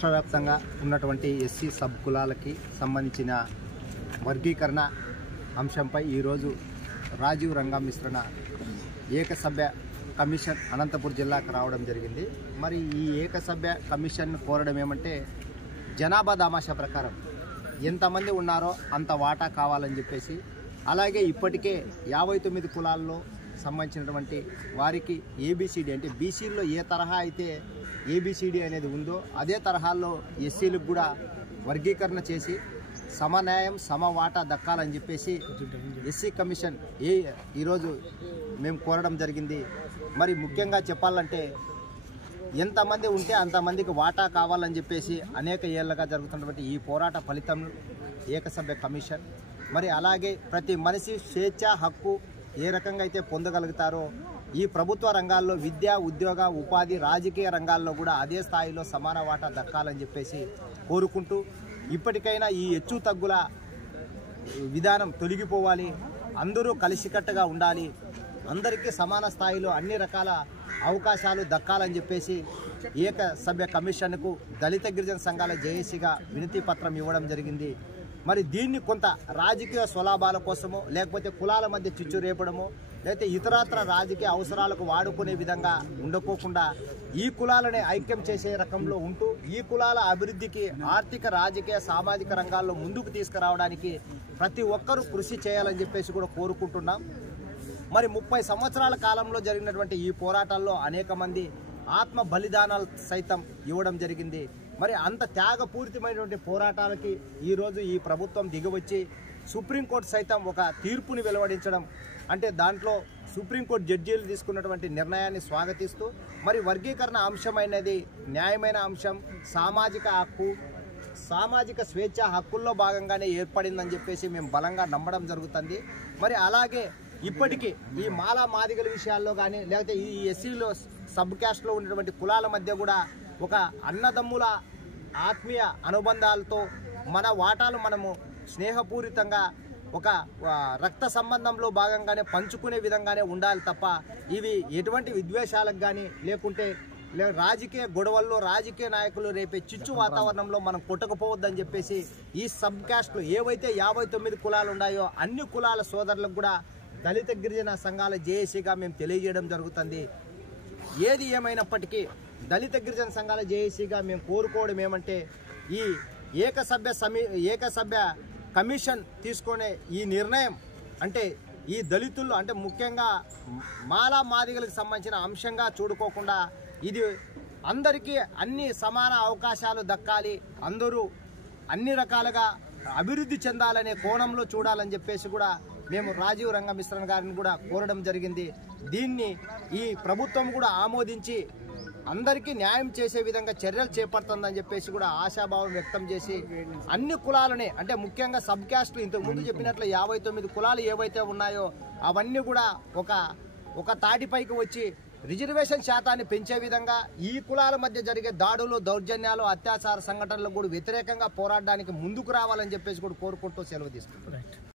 రాష్ట్ర వ్యాప్తంగా ఉన్నటువంటి ఎస్సీ సబ్ కులాలకి సంబంధించిన వర్గీకరణ అంశంపై ఈరోజు రాజీవ్ రంగా మిశ్రణ ఏకసభ్య కమిషన్ అనంతపురం జిల్లాకు రావడం జరిగింది. మరి ఈ ఏకసభ్య కమిషన్ కోరడం ఏమంటే జనాభా దామాషా ప్రకారం ఎంతమంది ఉన్నారో అంత వాటా కావాలని చెప్పేసి, అలాగే ఇప్పటికే 59 కులాల్లో సంబంధించినటువంటి వారికి ఏబిసిడి అంటే బీసీల్లో ఏ తరహా అయితే ఏబిసిడి అనేది ఉందో అదే తరహాలో ఎస్సీలకు కూడా వర్గీకరణ చేసి సమన్యాయం సమ వాటా దక్కాలని చెప్పేసి ఎస్సీ కమిషన్ ఈరోజు మేము కోరడం జరిగింది. మరి ముఖ్యంగా చెప్పాలంటే ఎంతమంది ఉంటే అంతమందికి వాటా కావాలని చెప్పేసి అనేక ఏళ్ళగా జరుగుతున్నటువంటి ఈ పోరాట ఫలితం ఏకసభ్య కమిషన్. మరి అలాగే ప్రతి మనిషి స్వేచ్ఛ హక్కు ఏ రకంగా అయితే పొందగలుగుతారో ఈ ప్రభుత్వ రంగాల్లో విద్య ఉద్యోగ ఉపాధి రాజకీయ రంగాల్లో కూడా అదే స్థాయిలో సమాన వాటా దక్కాలని చెప్పేసి కోరుకుంటూ ఇప్పటికైనా ఈ హెచ్చు తగ్గుల విధానం తొలగిపోవాలి, అందరూ కలిసికట్టుగా ఉండాలి, అందరికీ సమాన స్థాయిలో అన్ని రకాల అవకాశాలు దక్కాలని చెప్పేసి ఏకసభ్య కమిషన్కు దళిత గిరిజన సంఘాల జేఏసీగా వినతి పత్రం ఇవ్వడం జరిగింది. మరి దీన్ని కొంత రాజకీయ స్వలాభాల కోసమో లేకపోతే కులాల మధ్య చిచ్చు రేపడమో లేకపోతే ఇతరత్ర రాజకీయ అవసరాలకు వాడుకునే విధంగా ఉండకోకుండా ఈ కులాలనే ఐక్యం చేసే రకంలో ఉంటూ ఈ కులాల అభివృద్ధికి ఆర్థిక రాజకీయ సామాజిక రంగాల్లో ముందుకు తీసుకురావడానికి ప్రతి ఒక్కరూ కృషి చేయాలని చెప్పేసి కూడా కోరుకుంటున్నాం. మరి 30 సంవత్సరాల కాలంలో జరిగినటువంటి ఈ పోరాటాల్లో అనేక మంది ఆత్మ బలిదానాలు సైతం ఇవ్వడం జరిగింది. మరి అంత త్యాగపూరితమైనటువంటి పోరాటాలకి ఈరోజు ఈ ప్రభుత్వం దిగివచ్చి సుప్రీంకోర్టు సైతం ఒక తీర్పుని వెలువడించడం అంటే దాంట్లో సుప్రీంకోర్టు జడ్జీలు తీసుకున్నటువంటి నిర్ణయాన్ని స్వాగతిస్తూ మరి వర్గీకరణ అంశమైనది న్యాయమైన అంశం, సామాజిక హక్కు, సామాజిక స్వేచ్ఛ హక్కుల్లో భాగంగానే ఏర్పడిందని చెప్పేసి మేము బలంగా నమ్మడం జరుగుతుంది. మరి అలాగే ఇప్పటికీ ఈ మాలా మాదిగల విషయాల్లో కానీ లేకపోతే ఈ ఎస్సీలో సబ్ క్యాస్ట్లో ఉన్నటువంటి కులాల మధ్య కూడా ఒక అన్నదమ్ముల ఆత్మీయ అనుబంధాలతో మన వాటాలు మనము స్నేహపూరితంగా ఒక రక్త సంబంధంలో భాగంగానే పంచుకునే విధంగానే ఉండాలి తప్ప ఇవి ఎటువంటి విద్వేషాలకు కానీ లేకుంటే రాజకీయ గొడవల్లో రాజకీయ నాయకులు రేపే చిచ్చు వాతావరణంలో మనం కొట్టకపోవద్దని చెప్పేసి ఈ సబ్ క్యాస్ట్లు ఏవైతే 59 కులాలు ఉన్నాయో అన్ని కులాల సోదరులకు కూడా దళిత గిరిజన సంఘాల జేఏసీగా మేము తెలియజేయడం జరుగుతుంది. ఏది ఏమైనప్పటికీ దళిత గిరిజన సంఘాల జేఏసీగా మేము కోరుకోవడం ఏమంటే ఈ ఏకసభ్య కమిషన్ తీసుకునే ఈ నిర్ణయం అంటే ఈ దళితులు అంటే ముఖ్యంగా మాలా మాదిగలకు సంబంధించిన అంశంగా చూడుకోకుండా ఇది అందరికీ అన్ని సమాన అవకాశాలు దక్కాలి, అందరూ అన్ని రకాలుగా అభివృద్ధి చెందాలనే కోణంలో చూడాలని చెప్పేసి కూడా మేము రాజీవ్ రంగా మిశ్రణ గారిని కూడా కోరడం జరిగింది. దీన్ని ఈ ప్రభుత్వం కూడా ఆమోదించి అందరికీ న్యాయం చేసే విధంగా చర్యలు చేపడుతుందని చెప్పేసి కూడా ఆశాభావం వ్యక్తం చేసి అన్ని కులాలనే అంటే ముఖ్యంగా సబ్ క్యాస్ట్లు ఇంతకుముందు చెప్పినట్లు 59 కులాలు ఏవైతే ఉన్నాయో అవన్నీ కూడా ఒక తాటిపైకి వచ్చి రిజర్వేషన్ శాతాన్ని పెంచే విధంగా ఈ కులాల మధ్య జరిగే దాడులు దౌర్జన్యాలు అత్యాచార సంఘటనలకు కూడా వ్యతిరేకంగా పోరాడడానికి ముందుకు రావాలని చెప్పేసి కూడా కోరుకుంటూ సెలవు తీసుకుంటున్నాం.